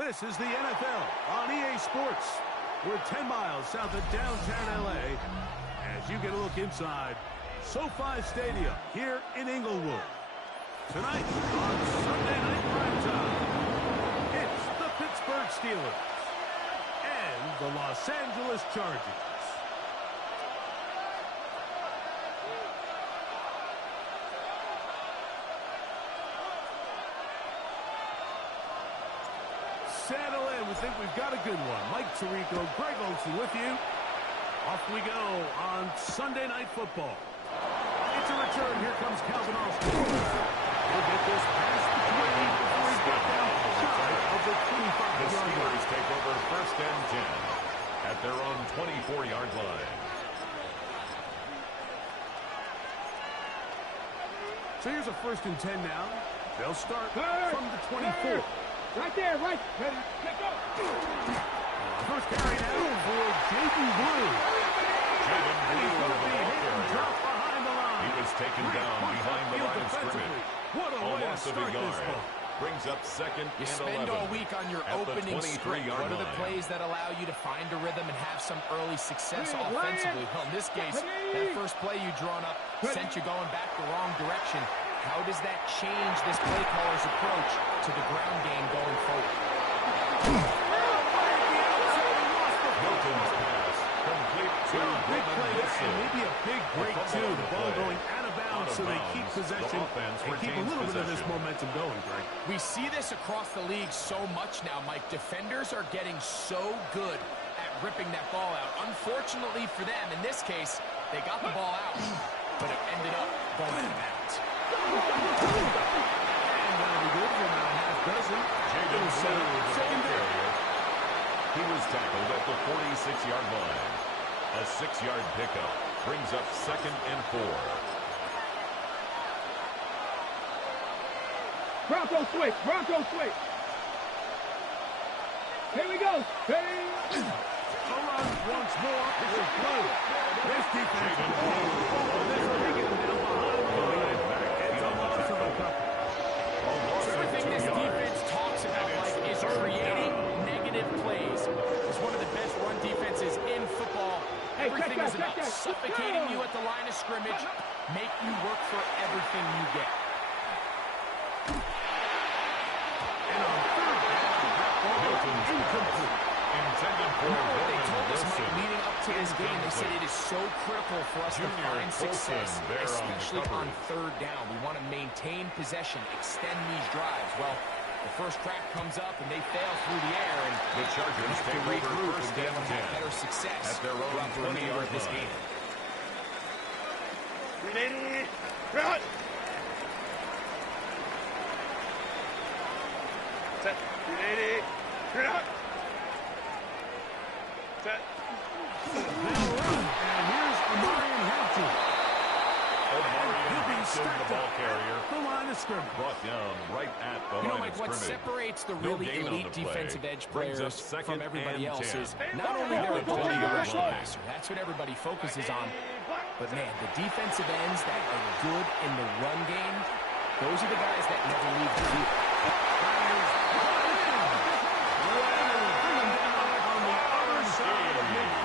This is the NFL on EA Sports. We're 10 miles south of downtown LA as you get a look inside SoFi Stadium here in Inglewood. Tonight on Sunday Night Primetime, it's the Pittsburgh Steelers and the Los Angeles Chargers. Settle in. We think we've got a good one. Mike Tirico, Greg Olsen with you. Off we go on Sunday Night Football. It's a return. Here comes Calvin Austin. He'll get this past the 20 before he gets down shy of the 25-yard line. The Steelers take over first and 10 at their own 24-yard line. So here's a first and 10 now. They'll start from the 24. Right there, right. Let go. First carry now for Jaden Blue. Jaden He's going to be hit and Blue. dropped behind the line. He was taken down behind the line of scrimmage. What a way to Loss of a start this yard. ball. Brings up second You and spend 11. all week on your At the opening script. 23-yard What are the line. plays that allow you to find a rhythm and have some early success offensively? Well, in this case, that first play you drawn up sent you going back the wrong direction. How does that change this play caller's approach to the ground game going forward? Milton's pass complete to Big play there, and Wilson. maybe a big break, too. The ball going out of bounds, so they keep possession and keep a little bit of this momentum going, Greg. We see this across the league so much now, Mike. Defenders are getting so good at ripping that ball out. Unfortunately for them, in this case, they got the ball out, but it ended up going out of bounds. And that'll be good for now. Half dozen. Jaden Blue, the ball Second down. carrier. He was tackled at the 46-yard line. A 6-yard pickup brings up second and 4. Bronco switch. Bronco switch. Here we go. Hey. A run once more. This is Blue. This defense. This will be getting down behind the line. It's a loss of a couple. Everything this defense talks about, Mike, is creating negative plays. It's one of the best run defenses in football. Everything is about suffocating you at the line of scrimmage, make you work for everything you get. And on third down, that ball is incomplete. Intended for They told us, Wilson. Mike, leading up to this game, they said it is so critical for us to Junior find success, Wilson there on the especially on recovery. third down. We want to maintain possession, extend these drives. Well, the first crack comes up, and they fail through the air, and The Chargers have to take over regroup first and get and 10 better success at their own throughout the remainder 20-yard of this line. game. Ready. Run. Set. Ready. Run. Set. They'll run. And here's Amarian Hampton. He'll be Hampton, the stacked ball up carrier, at the line of scrimmage. brought down right at the You know, line Mike, of what scrimmage. separates the No really gain on elite the play. defensive edge Brings players us second from everybody and else 10. is not only their At the ability to 20-yard rush the line. passer. That's what everybody focuses on. But, man, the defensive ends that are good in the run game, those are the guys that never leave the field.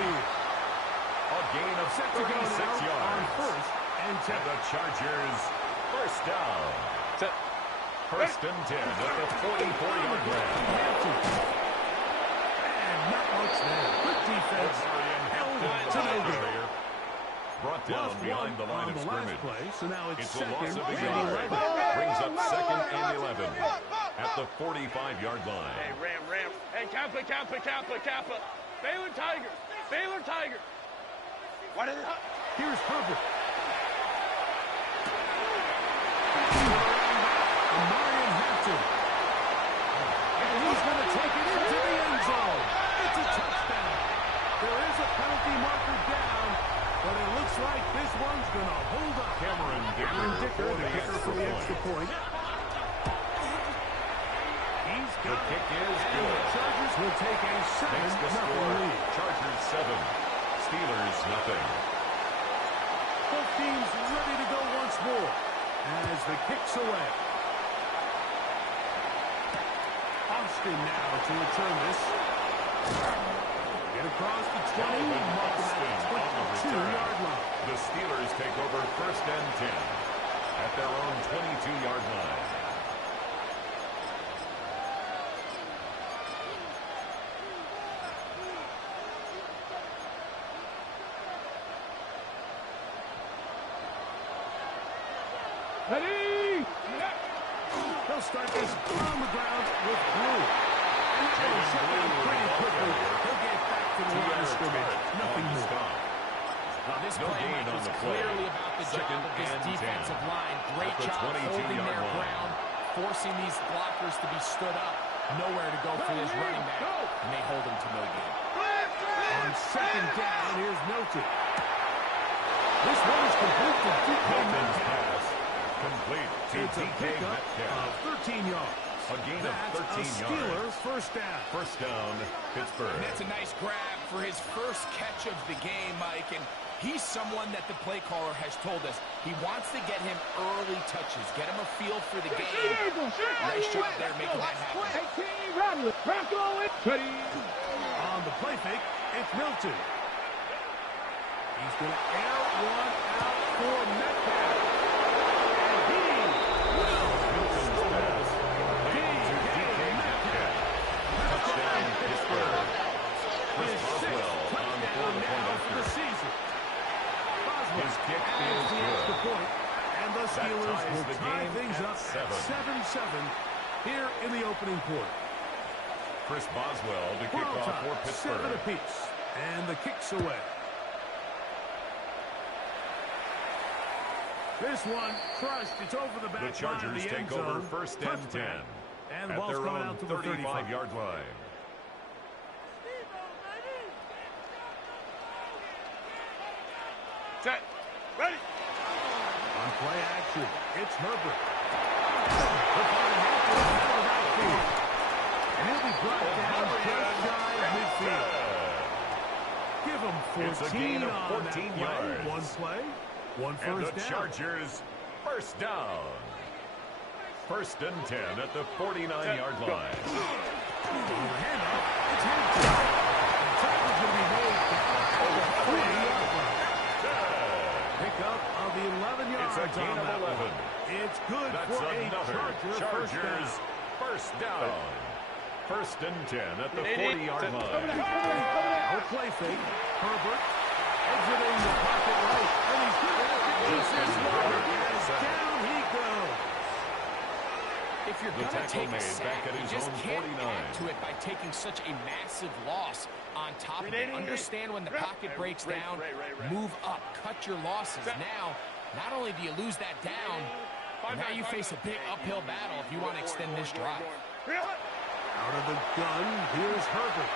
A gain of 36 On yards. first and 10. And the Chargers first down. Set. First and 10 at the 44-yard line. And not much there. Good defense. Held to no good. Brought down Lost behind one the line on of the last scrimmage. play, so now it's It's a loss second of a and yard. 11. Brings up second and 11 at the 45-yard Hey, line. Ram. Hey, Kappa. Baylor Tigers. What is it? Here's Herbert. Amarian Hampton. And he's going to take it into the end zone. It's a touchdown. There is a penalty marker down, but it looks like this one's going to hold up. Cameron Dicker the kicker for the extra point. He's The got kick it. is And good. the Chargers will take a Makes the 7-0 score. lead. Chargers 7. Steelers nothing. Both teams ready to go once more as the kick's away. Austin spin now to return this. Get across the 20, mark him at the 22-yard line. The Steelers take over 1st and 10 at their own 22-yard line. Ready? They'll start this on the ground with Blue. And that will shut down pretty quickly. He'll get back to the line of scrimmage. Nothing more. Now this No play, gain Mike, on was the play. clearly about the job Second of this and 10 defensive line. Great at the job 22-yard holding their line. ground, forcing these blockers to be stood up. Nowhere to go for this running back, and they hold him to no gain. On 2nd down, here's Milton. This one is complete to DK Milton's Metcalf. pass complete to It's a DK pickup Metcalf. of 13 yards. A gain of That's 13 a Steeler yards. first down. First down, Pittsburgh. And that's a nice grab for his first catch of the game, Mike. And he's someone that the play caller has told us he wants to get him early touches, get him a feel for the game. Nice job there making that happen. On the play fake, it's Milton. He's going to air one out for Metcalf. And he will. Milton's pass complete to DK Metcalf. Touchdown, Pittsburgh. Chris His Boswell sixth on touchdown for the now point for the after. season. Boswell His kick adds is the good. extra point, and the Steelers ties will the tie game things at up 7. at 7-7 here in the opening quarter. Chris Boswell to kick World off for tie, 7 Pittsburgh. apiece, and the kick's away. This one crushed. It's over the back The Chargers line of the end take over zone. 1st and 10 Touchdown. And the at ball's their coming own out to the 35. 35-yard line. Set. Ready? On play action, it's Herbert. They'll find him out to the middle of the backfield. And he'll be brought down just shy of midfield. Give him It's a 14 gain of on 14 that play. yards. One play, one And first the down. Chargers, first down. 1st and 10 at the 49-yard line. On the handoff, it's Hampton. The tackle's going to be made down at the 40-yard line. Pick up of 11 yards It's a gain on of that 11. one. It's good That's for a another Chargers first down. 1st and 10 at the 40-yard line. No play fake. Herbert exiting the pocket right. And he's good. He's down he goes. If you're The going to tackle take a made sack, back at you his just own can't 49. add to it by taking such a massive loss on top of it. Understand when the pocket breaks down, move up, cut your losses. Now, not only do you lose that down, but now you face a big uphill battle if you want to extend this drive. Out of the gun, here's Herbert.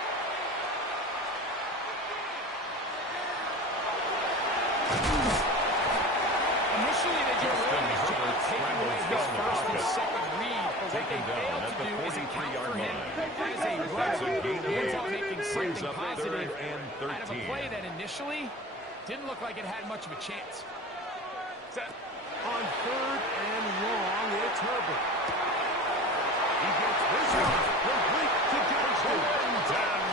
Initially, they did a really nice job Herbert taking away his scrambles first down and the second read. But what Taken they down failed at to the do is account 43-yard for him line. as a That's a runner. gain of He ends 8. up making Brings something up positive 3rd and out of a 13. play that initially didn't look like it had much of a chance. Set. On 3rd and long, it's Herbert. He gets this one complete to Johnston.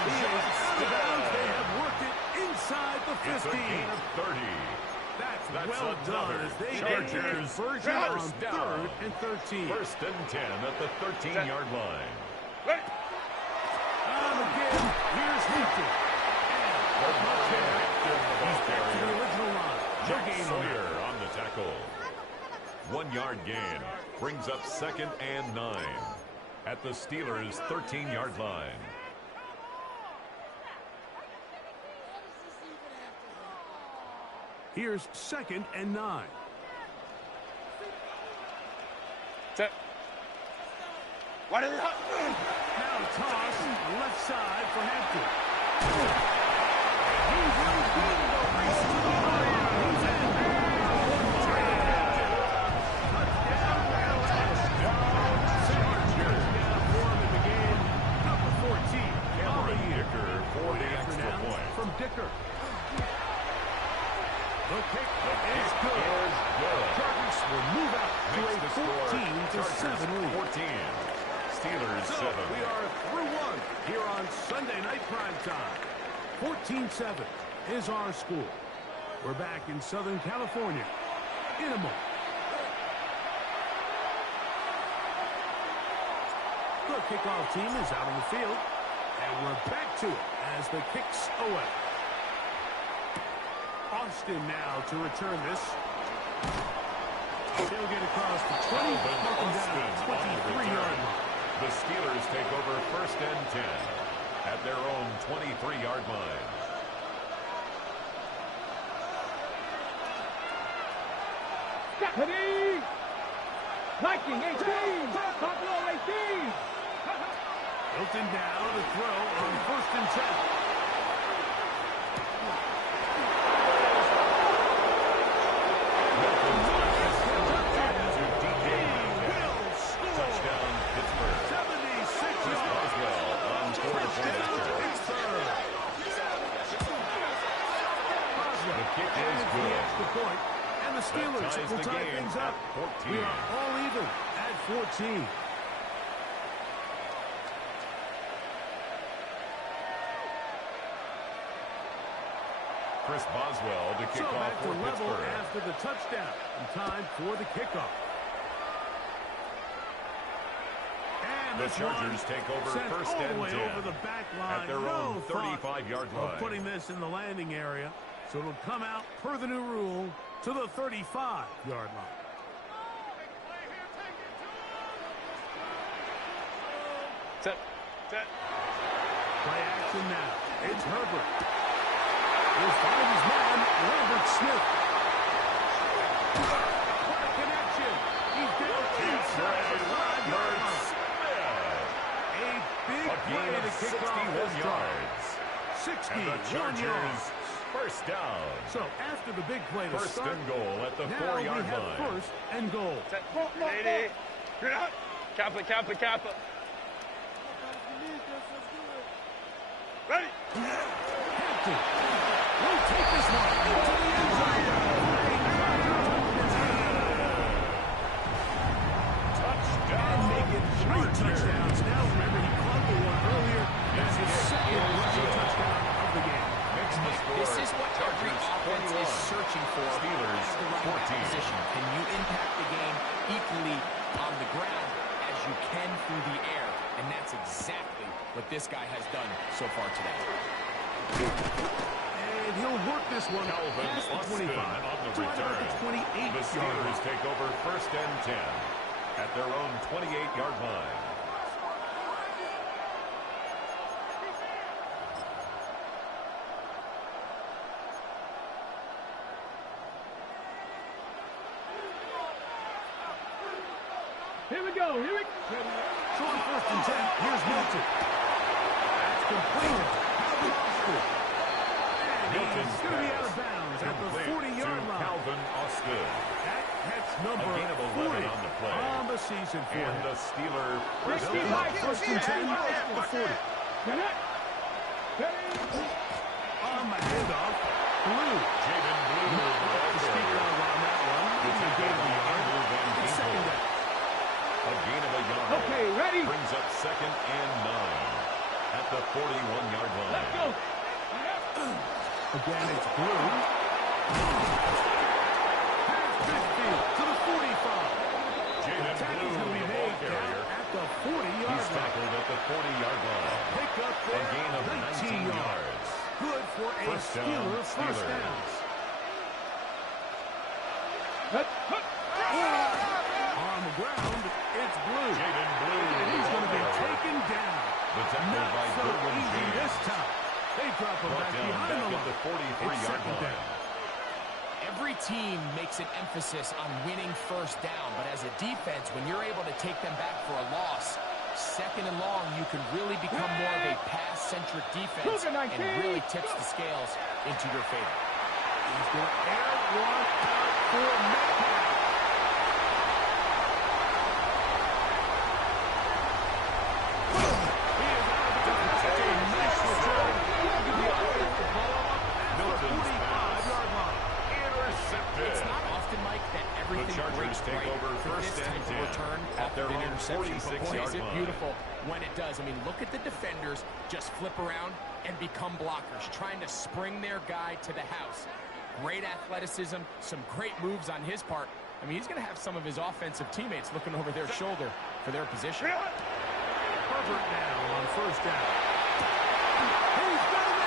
He is out of bounds. They have worked it inside the It's a 50. gain of 30. That's That's well done another as they Chargers get conversion on first down. 3rd and 13. 1st and 10 at the 13-yard line. Ready? On again, here's Hampton. And the ball there. He's back to the original line. No Jack gain on that. Sawyer on the tackle. 1-yard gain brings up 2nd and 9 at the Steelers' 13-yard line. Here's 2nd and 9. Set. What is it? Now toss left side for Hampton. He will win the race to the line. He's in. Touchdown, Chargers. Down for him in the game. Number 14. Cameron Dicker for the extra point. From Dicker. The kick is good. Is good. Chargers will move out to Makes a the score 14-7 Chargers lead. 14. Steelers So 7. we are through one here on Sunday Night Primetime. 14-7 is our score. We're back in Southern California in a moment. The kickoff team is out on the field, and we're back to it as the kick's away. Austin now to return this. They'll get across the 20, welcome down to the 23-yard line. The Steelers take over 1st and 10 at their own 23-yard line. Stephanie! Viking 18! Buffalo 18! Hilton down to throw on 1st and 10. Touchdown, Pittsburgh. 76 Chris Boswell on 4-point after. The kick is The good. extra point, and the Steelers That ties will the tie game things at up. 14. We are all even at 14. Chris Boswell to kick So off back to for level Pittsburgh. after the touchdown. And time for the kickoff. And The this Chargers one take over sent 1st all the and way 10 over the back line. at their No own thought 35-yard of line. putting this in the landing area. So it'll come out per the new rule to the 35-yard line. Set. Play action now. It's Herbert. He'll find his man, Lambert Smith. What a connection. He's down inside the 5-yard line. A big A play gain to of kick off 61 this drive. yards. 61 And the Chargers, yards. first down. So after the big play to First start, and goal at the now we 4-yard have line. first and goal. Set. Lady. You're not. Kappa. Ready. Hampton will take this one into the end zone. Touchdown, And make it 3 Chargers. touchdowns. Now remember he caught the one earlier. That's his second rushing touchdown of the game. Makes the score. This is what every Chargers offense 21. is searching for Steelers at the running back 14. position. Can you impact the game equally on the ground as you can through the air? And that's exactly what this guy has done so far today. And he'll work this one Calvin past the Austin 25. on the to right about return. the 28-yard The Steelers line. take over 1st and 10 at their own 28-yard line. Here we go. So on 1st and 10, here's Milton. That's completed. Calvin Austin. And Milton's he's going to be out of pass bounds at the complete 40-yard to line. Calvin Austin. That's number A gain of 11 40 on the play. on the season for And him. the Steeler first They'll and come up 1st and 10 at the 40. On the handoff, Blue. Jaden Blue, Not the off the ball speed carrier. route on that one. He's a gain of a yard. Andrew Van It's Ginkel. second down. A gain of a yard. Okay, ready? Brings up 2nd and 9 at the 41-yard line. Let's go. Again, it's Blue. Half midfield to the 45. Jaden Tackle's Blue, going to be the ball made down carrier. at the 40-yard He's line. tackled at the 40-yard line. Pick up A there, gain of 19 yards. Good for a First down, Steeler first Steelers. down. On the ground, it's Blue. Jaden Blue, And the he's ball going to be carrier. taken down. The tackle Not by so Derwin easy James. this time. They drop him Brought back down behind back the at line. the 43-yard It's second line. down. Every team makes an emphasis on winning first down, but as a defense, when you're able to take them back for a loss, 2nd and long, you can really become more of a pass-centric defense and really tips the scales into your favor. He's going to air one out for Metcalf. He is out of bounds. That's a nice return. He gets the ball up at the Milton's 45-yard line. Intercepted. It's not often, Mike, that everything Chargers breaks take right over for first this and type of 10 return at off their of an own interception. 26-yard boy, is it line. beautiful when it does. I mean, look at the defenders just flip around and become blockers, trying to spring their guy to the house. Great athleticism, some great moves on his part. I mean, he's going to have some of his offensive teammates looking over their shoulder for their position. Herbert now on first down. He's got a man.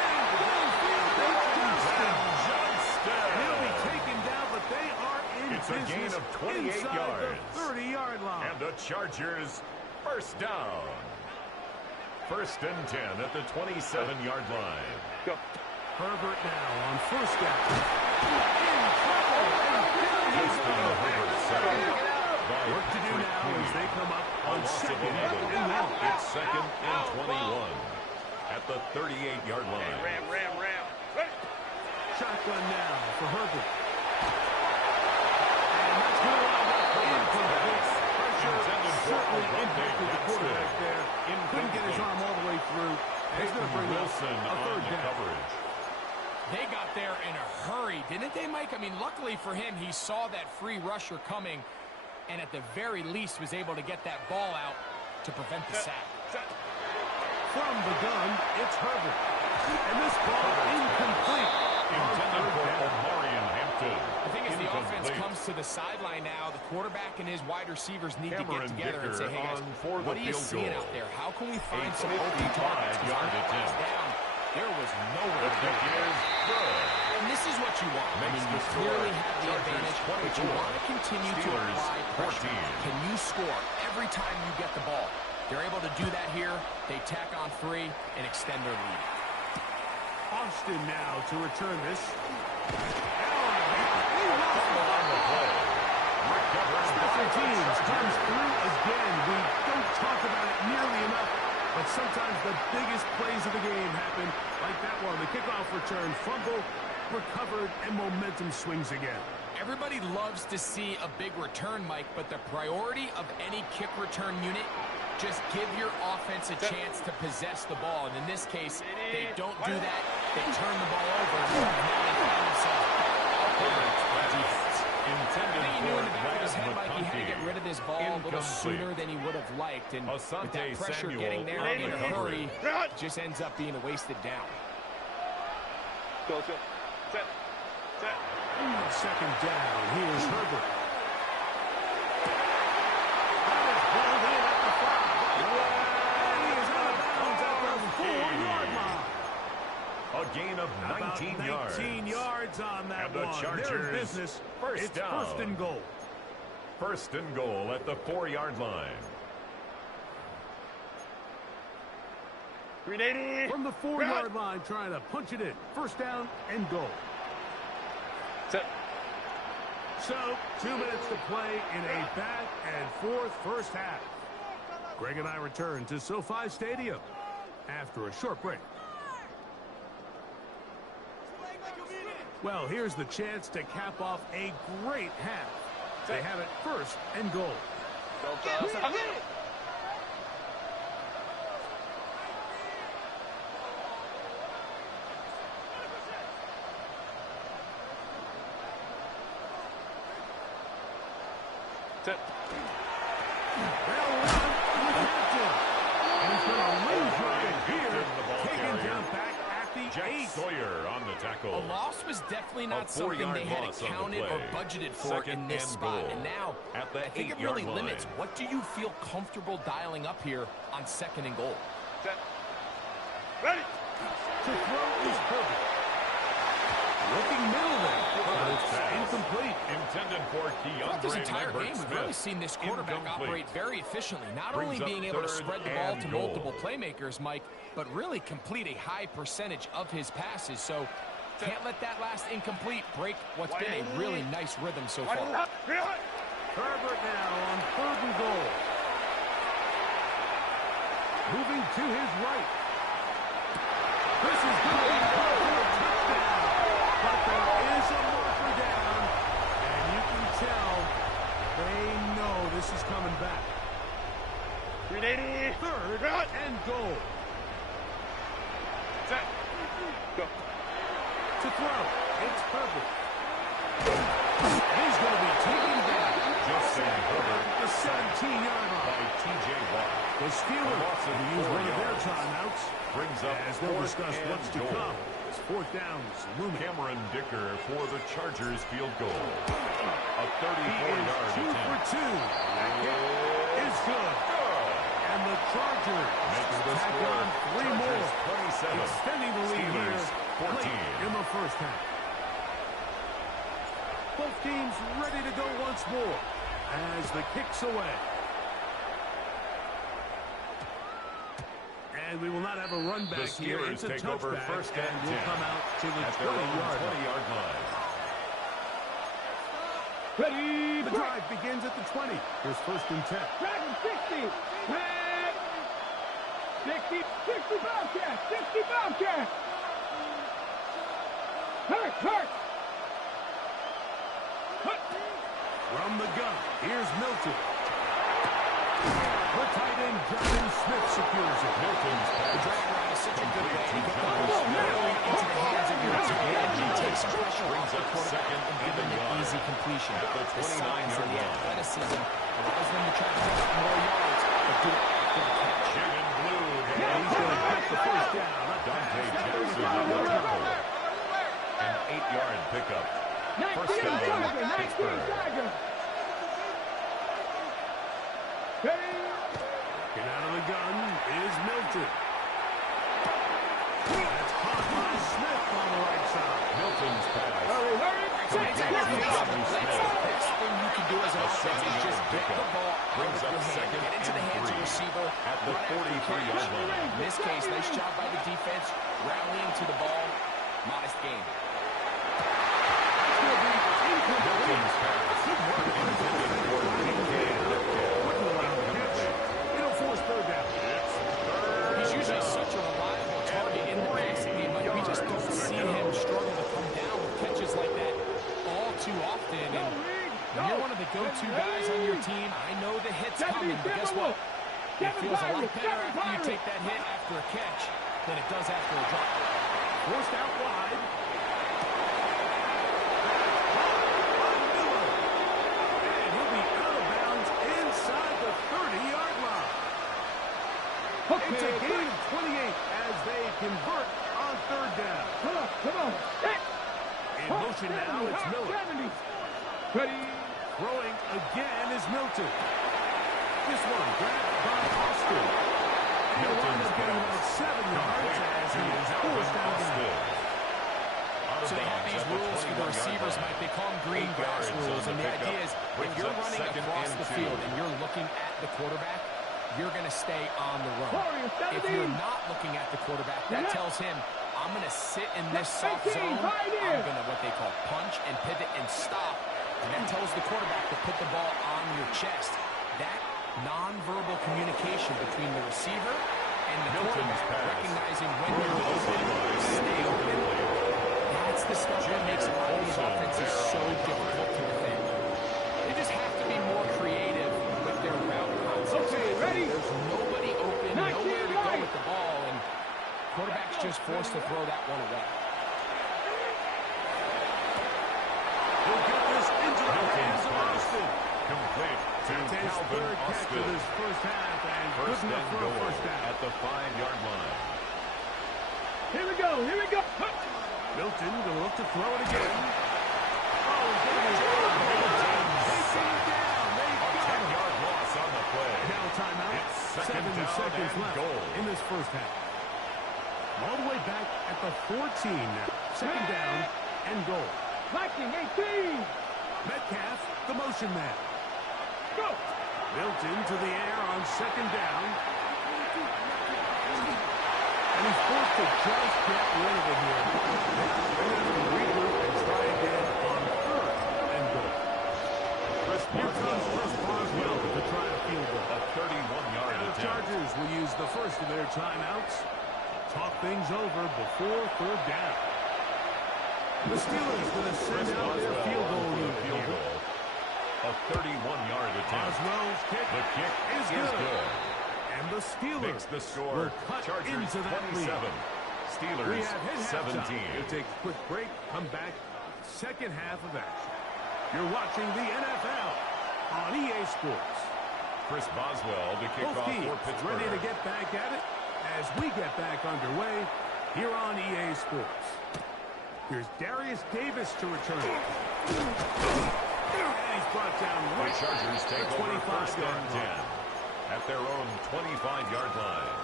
He'll be taken down, but they are in It's a gain of 28 inside yards. the 30-yard line. And the Chargers first down. First and 10 at the 27-yard line. Go. Herbert now on first down. In trouble. Justin Herbert second. Work to do now as they come up on second and long. It's second and 21 at the 38-yard line. Ram. Shotgun now for Herbert. And that's going to wind up incomplete. Pressure certainly impacted the quarterback there. Couldn't get his arm all the way through. And he's going to bring Wilson a on third the down. coverage. They got there in a hurry, didn't they, Mike? I mean, luckily for him, he saw that free rusher coming and at the very least was able to get that ball out to prevent the sack. From the gun, it's Herbert. And this ball incomplete. Intended for Omarion Hampton. I think as the offense Incomplete. comes to the sideline now, the quarterback and his wide receivers need Cameron to get together and say, Dicker hey, guys, on for the what are you field seeing goal. out there? How can we find A some open targets? 55-yard Because attempt. down, there was The nowhere to kick go. is good. And this is what you want. I Makes mean, the you score. clearly have the Chargers advantage, but you 24. want to continue to Steelers apply pressure. 14. Can you score every time you get the ball? They're able to do that here. They tack on 3 and extend their lead. Austin now to return this. Special teams comes through again. We don't talk about it nearly enough, but sometimes the biggest plays of the game happen like that one. The kickoff return, fumble, recovered, and momentum swings again. Everybody loves to see a big return, Mike, but the priority of any kick return unit, just give your offense a chance to possess the ball. And in this case, they don't do that. They turn the ball over. Now they find themselves Intended I think he knew in the for back of his head, Brad Mike, he had to get McConkey. rid of this ball a little Incomplete. sooner than he would have liked. And with Asante that pressure Samuel getting there on in the a hurry, coverage. just ends up being a wasted down. Go. Set. Second down. Here's Herbert. That is pulled in at the 5. And he is out of bounds at the 4-yard line. A gain of 19 About yards. 19 yards on that And the one. They're in Chargers business. first It's down. first and goal. First and goal at the 4-yard line. 380. From the 4-yard line, trying to punch it in. First down and goal. Set. So, 2 minutes to play in a back-and-forth first half. Greg and I return to SoFi Stadium after a short break. Well, here's the chance to cap off a great half. They have it first and goal. Go. Set. They'll run with Hampton. And he's going to lose right here. The ball Taken carrier. down back at the Jack 8. Sawyer on the tackle. A loss was definitely not A something 4-yard they had loss on the accounted or play. budgeted for Second in this and spot. goal And now, at the I think it 8-yard really limits. line. What do you feel comfortable dialing up here on second and goal? Set. Ready. To throw is Herbert. Looking middle there, but it's incomplete. Intended for Throughout this Keandre entire Lambert game, we've Smith. really seen this quarterback Incomplete. operate very efficiently. Not Brings only up being able to third spread the ball and to goal. multiple playmakers, Mike, but really complete a high percentage of his passes. So can't let that last incomplete break what's been a really nice rhythm so far. Herbert now on third and goal. Moving to his right. This is going to be a touchdown. But there is a marker down. And you can tell they know this is coming back. 380. Third and goal. Set. Go. To throw, it's Herbert. And he's going to be taken down. Justin Herbert, The 17-yard line. By T.J. Watt. The Steelers loss of will use 4 one of their yards. timeouts Brings up as they'll 4th discuss and what's to goal. come. It's 4th downs looming. Cameron Dicker for the Chargers field goal. A He 34-yard is 2 for attempt. 2. That kick is good. And the Chargers Makes the tack score. on 3 more, Chargers 27. extending the lead Steelers here 14. late in the first half. Both teams ready to go once more as the kick's away. And we will not have a run back The here. Steelers It's a take over touchback, first and and will 10 come out to the at their own 20-yard line. 20-yard line. Ready, The drive begins at the 20. Here's first and 10. Dragon 60. Red. 60. 60 Bobcat. 60 Bobcat. Hurt. Hurt. From the gun, here's Milton. The tight end, John Smith, secures it. Milton's The pass. drag route is such a good way to get the Travis ball Smith. into the hands of your edge and take some pressure off Brings the up quarterback second and give them and an one. easy completion. At the The size 29-yard and the line. athleticism allows them to try to pick up more yards, but do it after the catch. Jig and blue. And he's going to get the first down. Dante Jackson on the tackle. An 8-yard pickup. 19 First down, Tiger. 19 Pittsburgh. Tiger. Ready. Get out of the gun is Milton. That's caught by Smith on the right side. Milton's pass. Hurry, hurry. That's the best thing you can do as an offense is just get the ball out Brings of up your hand, second get into the and hands of the 3 receiver at the run after the 43-yard catch. line. In this case, nice job by the defense, rallying to the ball. Modest game. Milton's pass. Intended for DK Metcalf. Wouldn't allow the catch. It'll force third down. It's third He's usually down. such a reliable target in the passing game, but we just don't see him struggle to come down with catches like that all too often. And when you're one of the go-to guys on your team, I know the hit's coming, but guess what? It feels a lot better after you take that hit after a catch than it does after a drop. Forced out wide. And he'll be out of bounds inside the 30-yard line. It's a gain of 28 as they convert on third down. Come on, come on. In motion now, it's Miller. 70. Ready. Throwing again is Milton. This one grabbed by Austin. And he'll wind up getting about 7 yards as he is forced out of bounds. So they have these rules for the receivers, Mike. They call them green grass rules. And the idea is when you're running across the field and you're looking at the quarterback, you're going to stay on the run. If you're not looking at the quarterback, that tells him, I'm going to sit in this soft zone. I'm going to what they call punch and pivot and stop. And that tells the quarterback to put the ball on your chest. That nonverbal communication between the receiver and the quarterback, recognizing when you're open, stay open. That's the stuff that makes a lot of these offenses so difficult to defend. They just have to be more creative with their route concepts. Okay, ready? There's nobody open, nowhere to go with the ball, and quarterback's just forced to throw that one away. He'll get this into the hands of Austin. Complete to That's his Calvin third catch of Austin. this first half, and First good enough and for a goal first down. at the 5-yard line. Here we go, here we go. Milton going to look to throw it again. Oh, he's going to chasing it down. They A got him. 10-yard loss on the play. Now timeout. It's second 7 down seconds and left goal. in this first half. All the way back at the 14 now. Second down and goal. Viking 18. Metcalf, the motion man. Go. Milton to the air on second down. And he's forced to just get rid of it here. They're going to regroup and try again on third and goal. Here comes Chris Boswell to try a field goal. A 31-yard And the attempt. Chargers will use the first of their timeouts. Talk things over before third down. The Steelers going to send Chris out their Boswell field goal for the unit field here. goal. A 31-yard attempt. Boswell's kick The kick is good. And the Steelers Makes the score. will cut Chargers into that 27. lead. Steelers We have hit 17. halftime. We'll take a quick break, come back, second half of action. You're watching the NFL on EA Sports. Chris Boswell to kick Both off teams for Pittsburgh. ready to get back at it as we get back underway here on EA Sports. Here's Darius Davis to return. And he's brought down The right Chargers take the over 25 first yard and 10 line. at their own 25-yard line.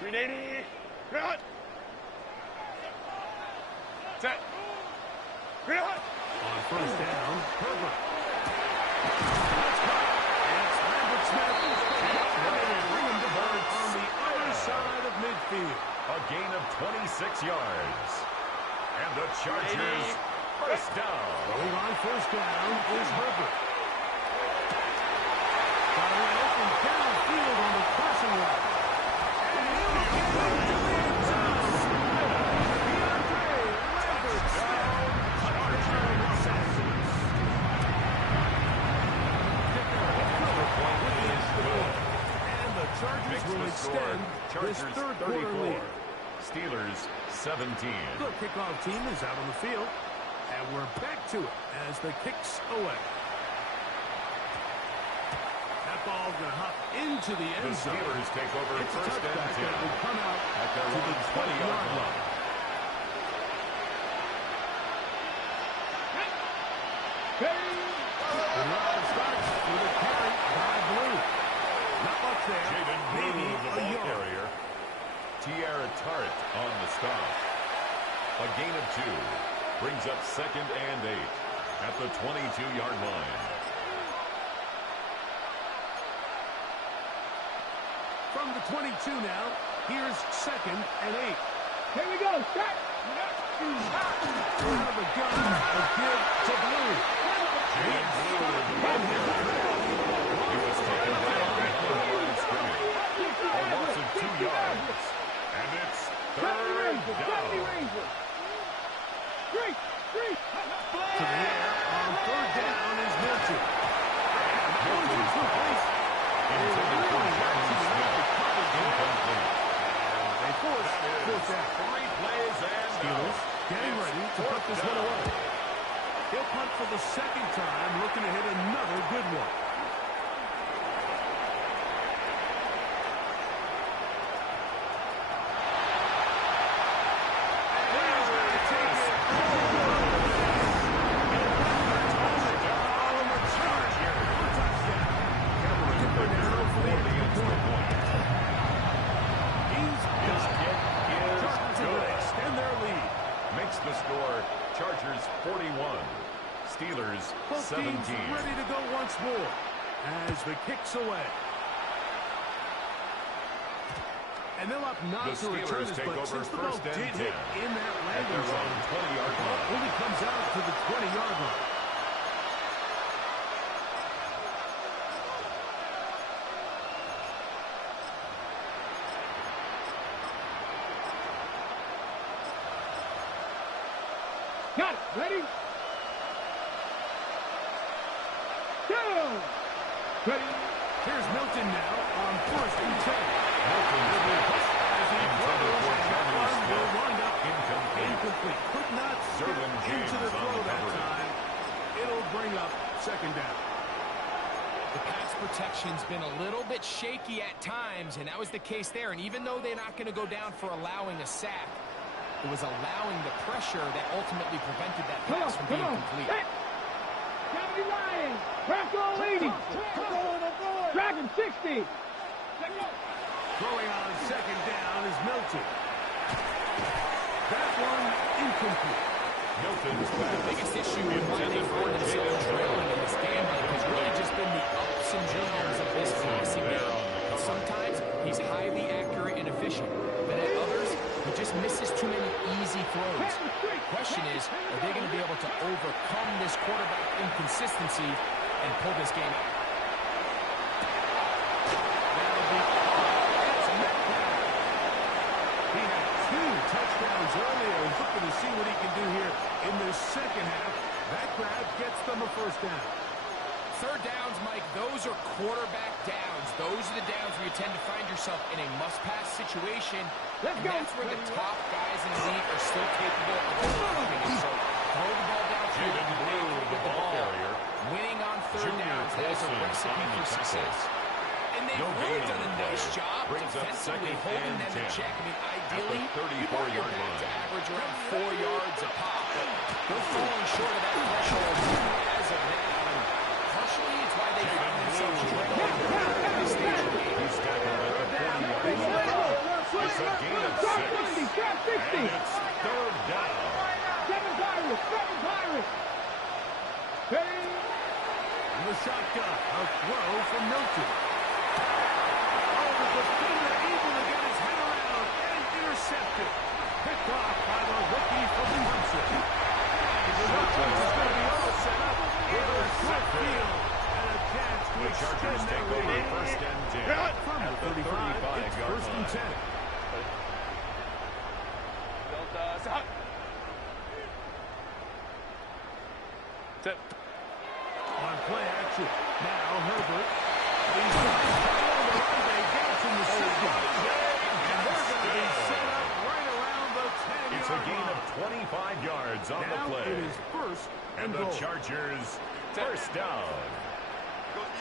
380. Cut. Set. Cut. On first down, Herbert. That's caught. And it's Lambert Smith. And they will bring him to bird on the other side of midfield. A gain of 26 yards. And the Chargers first down. Going on first down is Herbert. Got a open downfield on the crossing route. And he'll get into the end zone. DeAndre Lambert Smith. Touchdown, Los Angeles. Another point is good. And the Chargers Makes will the score. extend this Chargers third quarter 34. lead. Steelers 17. The kickoff team is out on the field. And we're back to it as the kick's away. That ball's going to hop into the The end zone. Steelers take over It's a first and touchback 10 that will come out at their to own the 20-yard 20-yard line. The drive starts with a carry by Blue. Not much there. Jaden Maybe Blue, the a ball yard. carrier. Tierra Tart on the stop. A gain of 2 brings up second and 8 at the 22-yard line. From the 22 now, here's second and 8. Here we go. Set. Out of the gun, a give to Blue. Jaden Blue, the ball carrier. He was taken down at the line of scrimmage. A loss of 2 yards. And it's third down. Great. To the air on third down is Milton. Milton's replaced. Intended for Jackson Smith. Incomplete. They force fourth down. 3 plays and Steelers getting ready to put this one away. He'll punt for the second time, looking to hit another good one. Makes the score Chargers 41, Steelers Both 17. teams ready to go once more as the kick's away. And they'll opt not The to return Steelers this, take but over since the ball first and did 10 hit in that at landing their zone, own 20-yard the ball line. only comes out to the 20-yard line. Got it. Ready? Down. Ready? Here's Milton now on first and 10. Milton As he intended throws, for and that Johnny one will Smith. wind up Incomplete. incomplete. Could not get Derwin James into the on throw the that coverage. time. It'll bring up second down. The pass protection's been a little bit shaky at times, and that was the case there. And even though they're not going to go down for allowing a sack, it was allowing the pressure that ultimately prevented that pass from being complete. Set. County line. Bronco 80. Dragon 60. Throwing on second down is Milton. That one incomplete. Milton's The pass biggest issue with why they intended for find themselves Jaden trailing in this game has really just been the ups and downs of this passing There game. on the cover. Sometimes he's highly accurate and efficient, but at others, he just misses too many easy throws. The question is, are they going to be able to overcome this quarterback inconsistency and pull this game out? He had 2 touchdowns earlier. He's looking to see what he can do here in the second half. That grab gets them a first down. Third downs, Mike, those are quarterback downs. Those are the downs where you tend to find yourself in a must-pass situation. Let's And go. that's where the top guys in the league are still capable of overcoming it. So throw the ball downfield. Jaden Blue, the ball carrier. Winning on third downs, that is a recipe for success. And they've really done a nice job defensively holding them in check. I mean, ideally, you want your back to average around 4 yards a pop, but they're falling short of that threshold as of now. And partially, it's why they find themselves trailing at this stage of the game. He's tackled at the 40-yard line. It's a gain of 6. And it's third down. Seven Pirates. Ready? In the shotgun, a throw from Milton. Oh, the defender able to get his head around and intercepted. Picked off by the rookie from Clemson. And the offense is going to be all set up with a short field and a chance to The Chargers extend take their over lead. first and 10. From At the the 35, it's 35-yard first and line. 10. Delta, stop. Tip. On play action. Now Herbert. He's behind the run. They get it from the second. And they're going to be set up right around the 10-yard It's a gain line. of 25 yards on the Now play. it is first And the goal. Chargers, first down.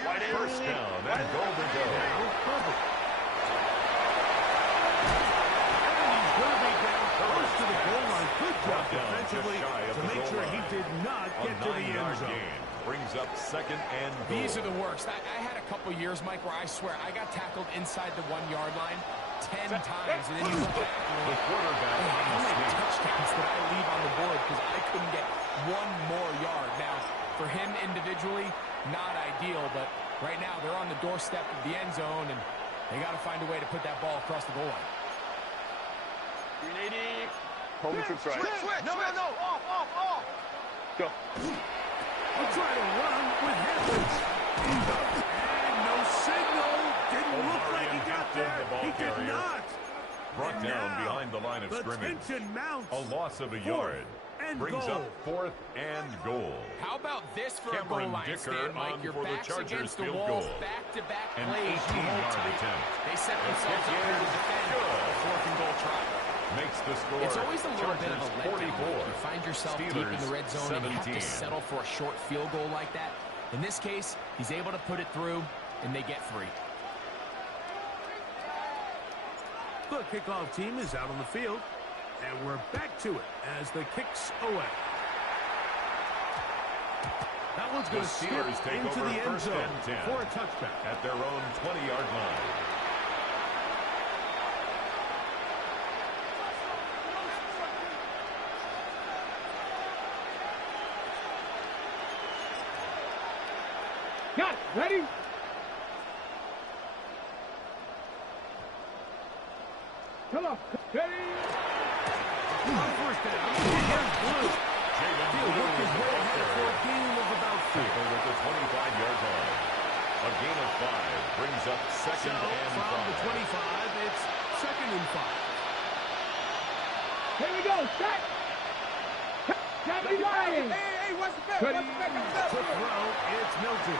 Wide end. First down and goal to go. Now Herbert. And he's going to be down close to the goal line. Good job Brought down just defensively shy of to the make goal sure he line. did not A get to the end 9-yard zone. gain brings up second and goal. These are the worst. I had a couple years, Mike, where I swear I got tackled inside the 1-yard line 10 times, and then you look back and you're The like, quarterback "Man, on how the many sweep. touchdowns did I leave on the board because I couldn't get one more yard?" Now, for him individually, not ideal, but right now they're on the doorstep of the end zone, and they got to find a way to put that ball across the goal line. 380. Home trips right. No. Off. Go. We'll try to run with Hamptons. And no signal. Didn't look like he got Hampton, there. the ball He did carrier. not. Brought And down now, behind the line of the scrimmage. tension mounts. A loss of a Fourth yard. and Brings goal. up fourth and goal. How about this for Cameron a goal line Dicker stand, Mike? on Your for the back's Chargers against the field wall, goal. back-to-back An plays. You 18-yard hold tight. attempt. They set The themselves kick up here to is defend good. a fourth and goal try. Makes the score. It's always a little bit of a Chargers letdown. 44. You find yourself deep in the red zone and you have 17. to settle for a short field goal like that. In this case, he's able to put it through, and they get 3. The kickoff team is out on the field. And we're back to it as the kick's away. That one's going to skip Steelers take into over the end first zone and 10. for a touchdown. At their own 20-yard line. Got it. Ready? Come on. Ready? On first down, here's Blue. Jaden He'll Blue work his is the way ball ahead for a carrier. gain of about 4. Tackled at the 25-yard line. A gain of 5 brings up So second and from the 5. 25, it's second and 5. Here we go. Set. Johnny Ryan. Hey, what's the bet? Ready? To throw, it's Milton.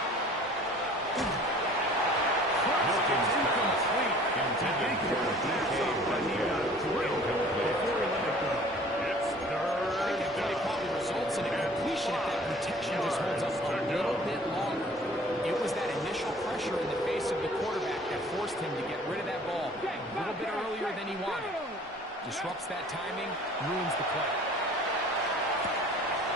Milton's It's incomplete. Intended for a DK, but he got Drilled incomplete. before he let it go. It's I third think that play probably results in a completion if that protection just holds up a little bit longer. It was that initial pressure in the face of the quarterback that forced him to get rid of that ball a little bit earlier than he wanted. Disrupts that timing, ruins the play.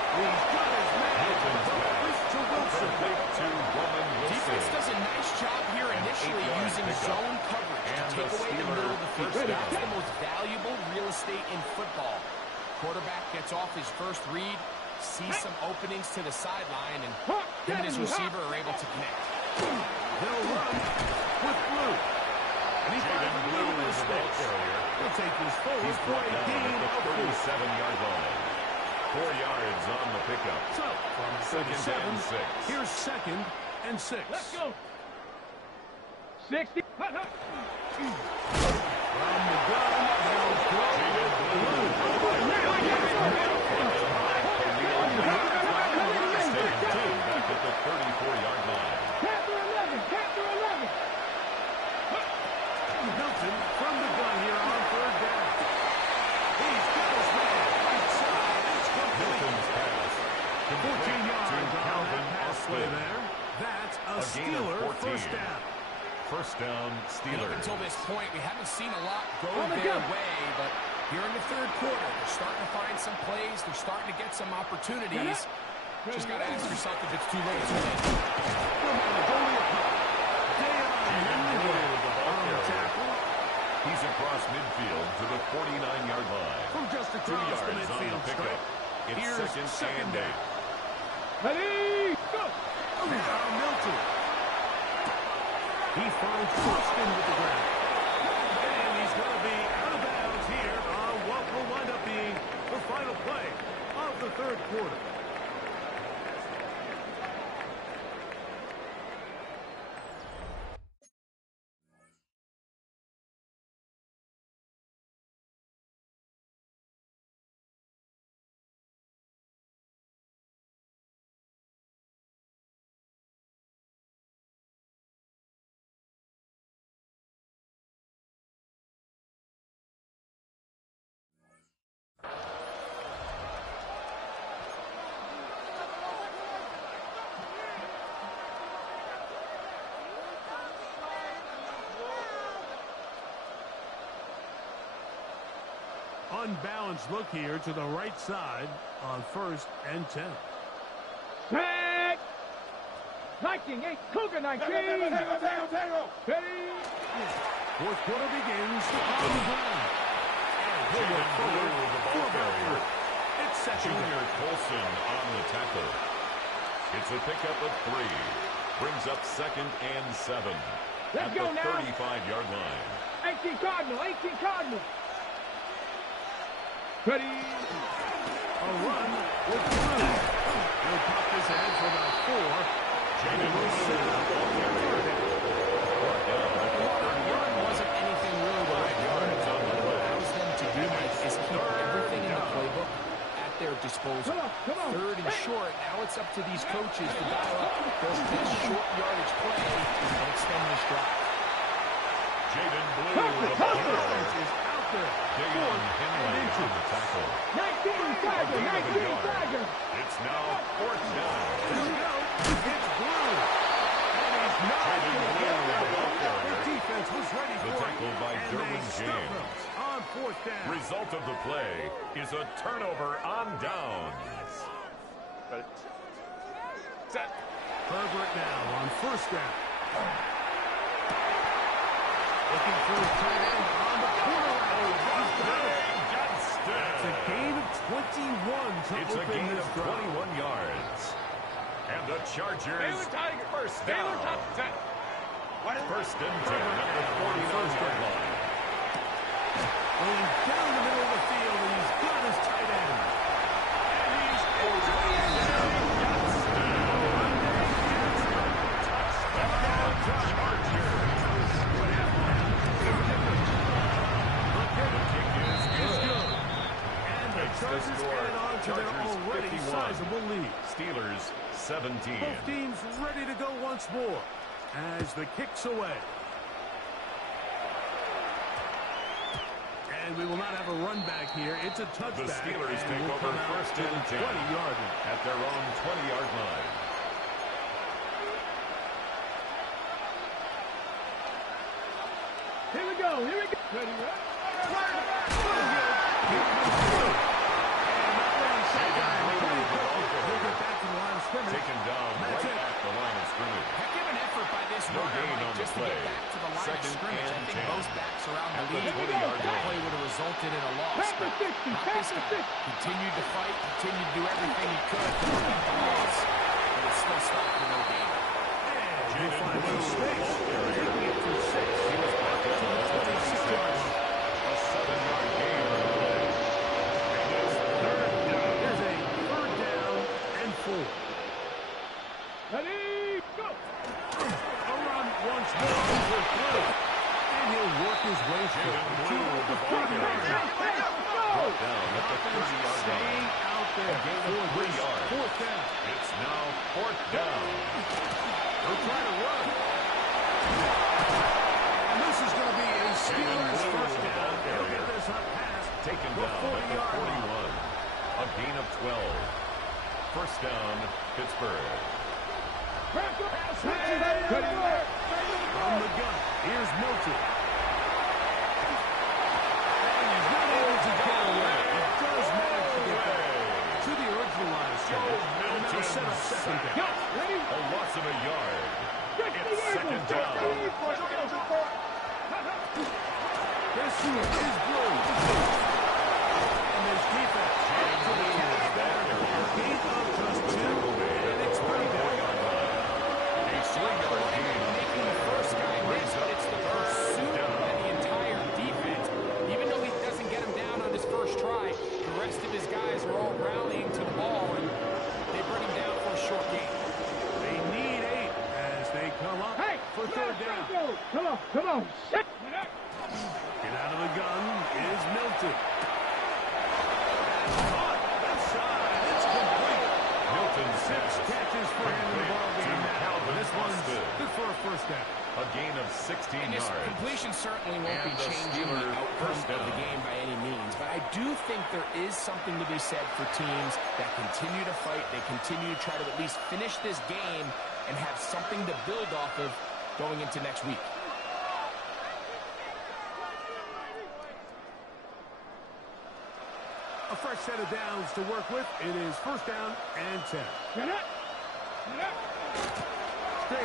He's got his man. Milton's The pass. pitch to Wilson. Complete to Roman Defense Wilson. does a nice job here initially 8-yard using pickup. zone coverage to And take the away the Steeler middle of the field. first down. That's the most valuable real estate in football. Quarterback gets off his first read, sees some openings to the sideline, and him and his receiver are able to connect. They'll run with Blue. And he finds a little bit of is the ball space. carrier. He'll take this forward He's for brought a down gain at of the 4. 37-yard line. 4 yards on the pickup. So, from Second 37, and 6. here's second and 6. Let's go. 60. From the gun, they'll throw Jaden Blue. Back at the 34-yard line. Capture 11. Capture 11. Milton from the gun here on third down. He's got his man right side. It's complete. Milton's pass first down. First down, Steelers. Until this point, we haven't seen a lot go their way, but here in the third quarter, they're starting to find some plays. They're starting to get some opportunities. Just got to ask yourself if it's too late to win. He's across midfield to the 49-yard line. From just 2 across yards the on midfield the pickup. strip. It's Here's second and 8. Ready, go! Now Milton. He finds Austin with the ground. And he's going to be out of bounds here on what will wind up being the final play of the third quarter. Unbalanced look here to the right side on 1st and 10. Back! 19, 8, Cougar 19! Ready? Fourth quarter begins on the ground. And he'll look forward for about 3. It's second Junior down. Colson on the tackle. It's a pickup of 3. Brings up 2nd and 7. Let's at go the now. 35-yard line. 18 Cardinal, 18 Cardinal! Ready? A run with Drew. He'll pop his head for about 4. And we'll set up on the third down. The run wasn't anything really to write home about. What allows them to do that is keep everything in the playbook at their disposal. Come on. Third and short, now it's up to these coaches to dial up those best short yardage play and extend this drive. Jaden Blue, the Defense is out there. Dayon Henley on the tackle. 19 Tiger, 19 Tiger! It's now 4th down. Here we go. It's Blue. And he's not Jaden going to Blue get with the ball there. carrier. The defense was ready The for it. tackle by And Derwin they stop him James. on 4th down. Result of the play is a turnover on downs. Set. Herbert now on 1st down. Looking for his tight end on the corner. It's a gain of 21 to It's a open gain this of drive. 21 yards. And the Chargers Taylor Tiger. first Taylor down. top. Set. First and 10 at the 41-yard line. Going down the middle of the field, and he's got his tight end. And he's Chargers add on to their already 51. sizable lead. Steelers 17. Both teams ready to go once more as the kick's away. And we will not have a run back here. It's a touchback. The Steelers and take will over come out first to and the 10 20-yard line. at their own 20-yard line. Here we go, here we go! Ready, Taken down right at the line of scrimmage. Heck of an effort by this No runner, gain Mike, on the just to play. get back to the line of Second scrimmage. I and think 10. most backs around the At the league, 20-yard that line. play would have resulted in a loss. Pack But the 60, not pack this the guy. 60. Continued to fight, continued to do everything he could to prevent the loss. But it still stopped for no gain. He'll find some space. Taking it to 6. He was back to the 26-yard line. A 7-yard gain on the play. And it's third down. Here's a 3rd down and 4. Ready, go! A run once more with Blue. And he'll work his way through. Jaden Blue with the ball carrier. Brought down at the 30-yard Staying line. out there A gain of for 3 this yards. 4th down. It's now 4th down. They'll try to run. And this is going to be a Steelers Blue first with the down. ball He'll carrier. get this up past Taken the down at the 40-yard line. 41. A gain of 12. First down, Pittsburgh. Ready, From the gun, here's Milton. And he's not able to get away. He does manage to get back to the original line of scrimmage. And now set up second down. A loss of a yard. It's second down. This is blue. And this defense to the catch back. Gain of just 2. And it's pretty bad. A 3-yard gain. Making the first guy miss, but it's the pursuit by the entire defense. Even though he doesn't get him down on his first try, the rest of his guys are all rallying to the ball, and they bring him down for a short gain. They need 8 as they come up for third down. Come on. Get out of the gun is Milton. Caught left side. It's complete. Milton 6 catches for him in the ball game now. This one's good for a first down. A gain of 16 And this yards. completion certainly won't And be the changing the Steelers outcome first of the down. game by any means. But I do think there is something to be said for teams that continue to fight. They continue to try to at least finish this game and have something to build off of going into next week. A fresh set of downs to work with. It is first down and 10. Straight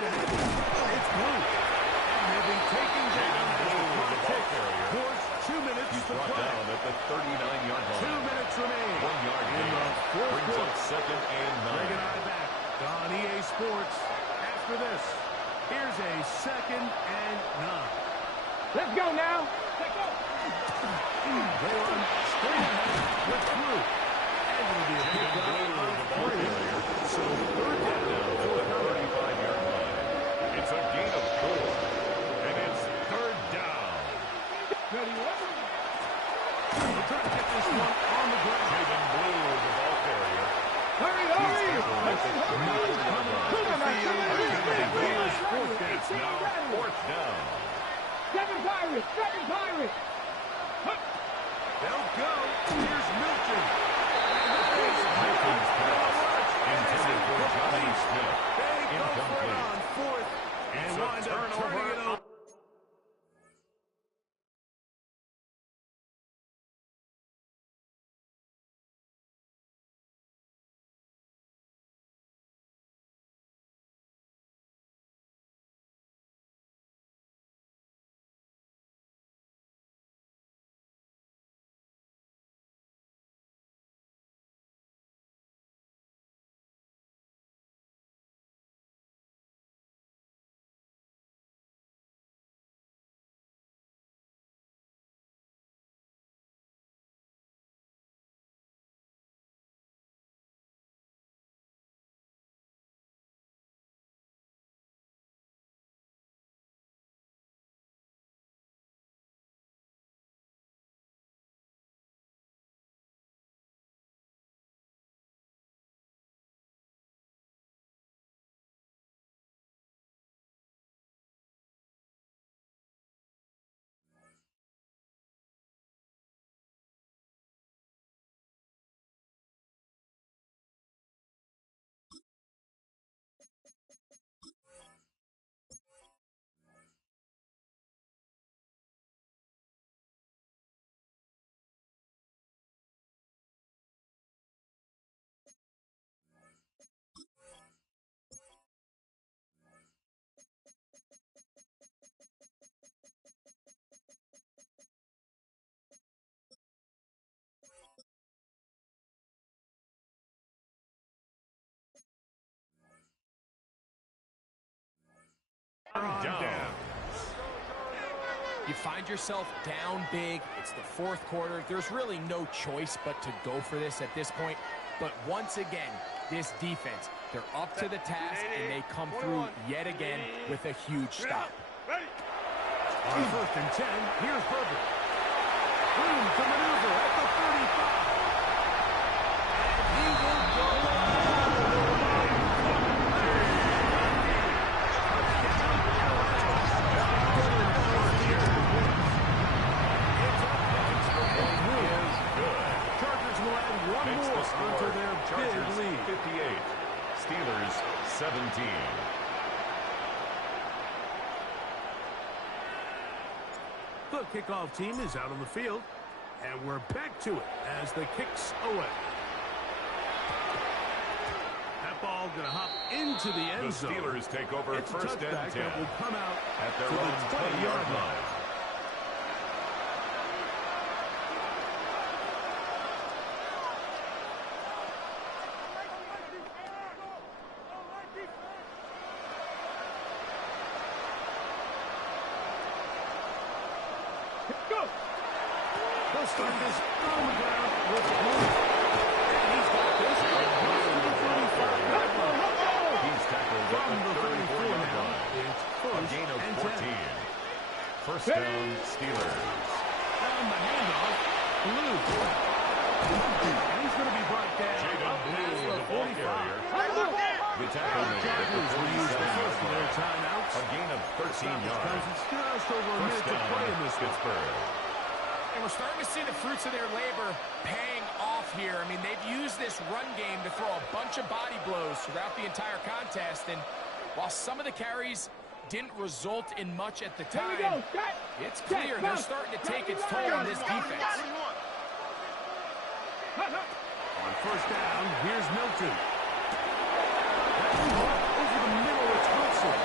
ahead. It's Blue. And they've been taken down as the clock ticks towards 2 minutes He's to brought play. down at the 39-yard line. 2 minutes remain 1 yard in gain. the fourth Brings quarter. up second and Greg and 9. I back on EA Sports. After this, here's a second and 9. Let's go now. They run straight ahead with Blue. And it'll be a pickup of 3. So third down At the 35-yard line. It's a gain of 4. And it's third down. We're trying to get this one on the ground. Jaden Blue, the ball carrier. Hurry. It's now fourth down. Seven Pirates. They'll go. Here's Milton. Milton's pass intended for Johnny Smith. They go for it Incomplete. on fourth. And It's a wind up turning turnover. it over. Down. You find yourself down big. It's the fourth quarter. There's really no choice but to go for this at this point. But once again, this defense, they're up to the task, and they come through yet again with a huge stop. On first and 10, here's Herbert. Room to maneuver at the 35. And he will go Chargers will add one Makes more the score. onto their Chargers big lead. 58. Steelers 17. The kickoff team is out on the field, and we're back to it as the kick's away. That ball going to hop into the end zone. The Steelers take over It's first a touchback and 10 that will come out at their to own the 20-yard line. They'll start this on the ground with the move. And he's got this at the 35-yard line. He's tackled From at the the 34 34-yard now, line. it's A first gain of and 14. 10. First down, Steelers. On the handoff, Blue. And he's going to be brought down Jaden up Blue, past the the ball 45. carrier. The tackle made at Chargers the will use the first of their 47-yard line. timeouts. A gain of 13 Stoppage yards. comes in just over a First minute to play in down, this one. Pittsburgh. And we're starting to see the fruits of their labor paying off here. I mean, they've used this run game to throw a bunch of body blows throughout the entire contest. And while some of the carries didn't result in much at the time, it's clear they're starting to take its toll on this defense. On first down, here's Milton. Over the middle, it's Wilson.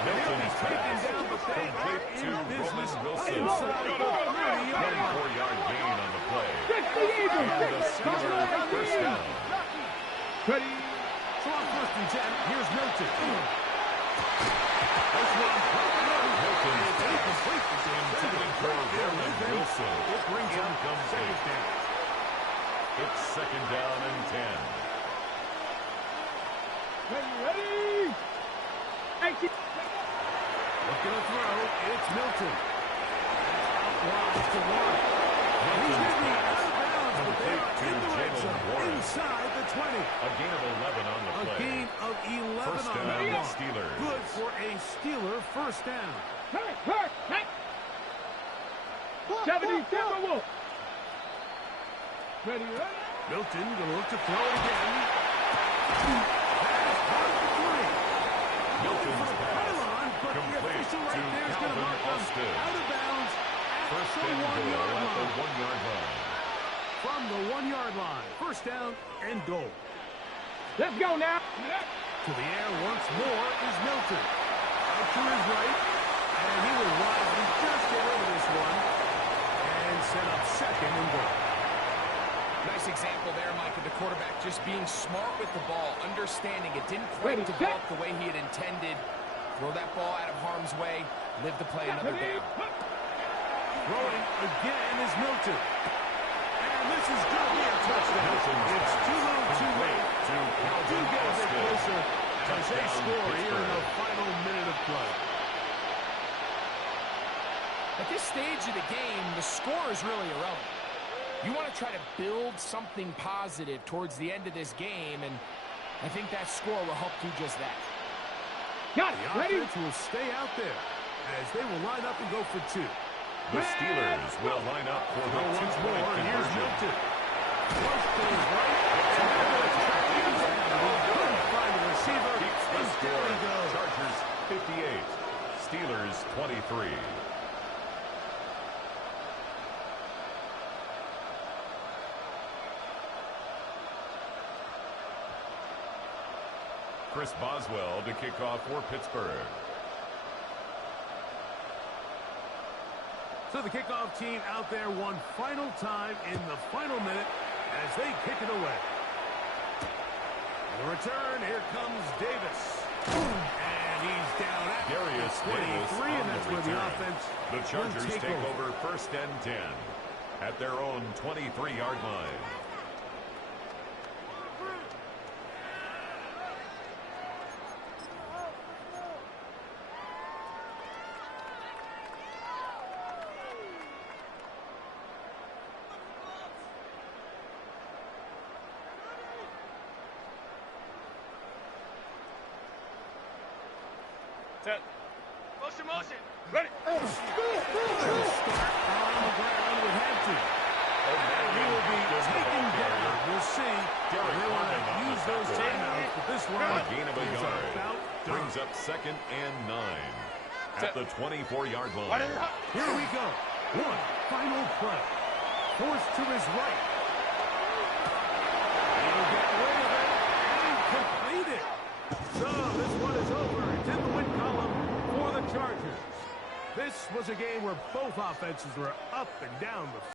Milton is Taken passed. down, but they are Complete to in business Roman Wilson. inside the 30-yard line. 24-yard gain on the play. And the Steelers first down. So on first and 10, here's Milton. This one, Milton's it's incomplete. intended for Roman Wilson. It brings up second Incomplete. down. It's second down and 10. Looking to throw, it's Milton. Out wide to Warren. And he's going to be out of bounds, but they are in the red Jalen zone, Warren. inside the 20. A gain of 11 on the A play. gain of 11 First on down, that one. Steelers. Good for a Steeler first down. 70 Timberwolves. Ready? Milton going to look to throw it again. That is part of the three. Milton's pass Pylon, but the complete official to right there is going to Calvin mark them Austin. out of bounds at First the and 1-yard goal at the line. 1-yard line. From the 1-yard line. First down and goal. Let's go now. To the air once more is Milton. Out to his right, and he will wisely just get over this one and set up second and goal. Nice example there, Mike, of the quarterback just being smart with the ball, understanding it didn't quite develop the way he had intended. Throw that ball out of harm's way, live to play another down. Throwing again is Milton. And this is going to be a touchdown. Milton's It's pass too little, too late. to Do Calvin get a bit Austin. closer as they Touchdown, score here in the Pittsburgh. final minute of play. At this stage of the game, the score is really irrelevant. You want to try to build something positive towards the end of this game, and I think that score will help do just that. Got The it. Ready? offense will stay out there as they will line up and go for two. The Steelers will line up for the Once more, two-point and here's conversion. Milton. Close to his right, and they're going to track him down. He couldn't find the receiver, Keeps the and there score. he goes. Chargers 58, Steelers 23. Chris Boswell to kick off for Pittsburgh. So the kickoff team out there one final time in the final minute as they kick it away. The return, here comes Davis. And he's down at Darius the 23, Davis and on that's the where the return. offense The will Chargers take over first and 10 at their own 23-yard line. Set. Motion. Ready. Start on the ground with Hampton. And he will be taken down. We'll see. They want to use those timeouts, but this one A gain of a is yard about done. brings up second and 9 at the 24-yard line. Here we go. One final play. Forced to his right. He'll get rid of it and complete it. So this one is over. It's in the win column for the Chargers. This was a game where both offenses were up and down the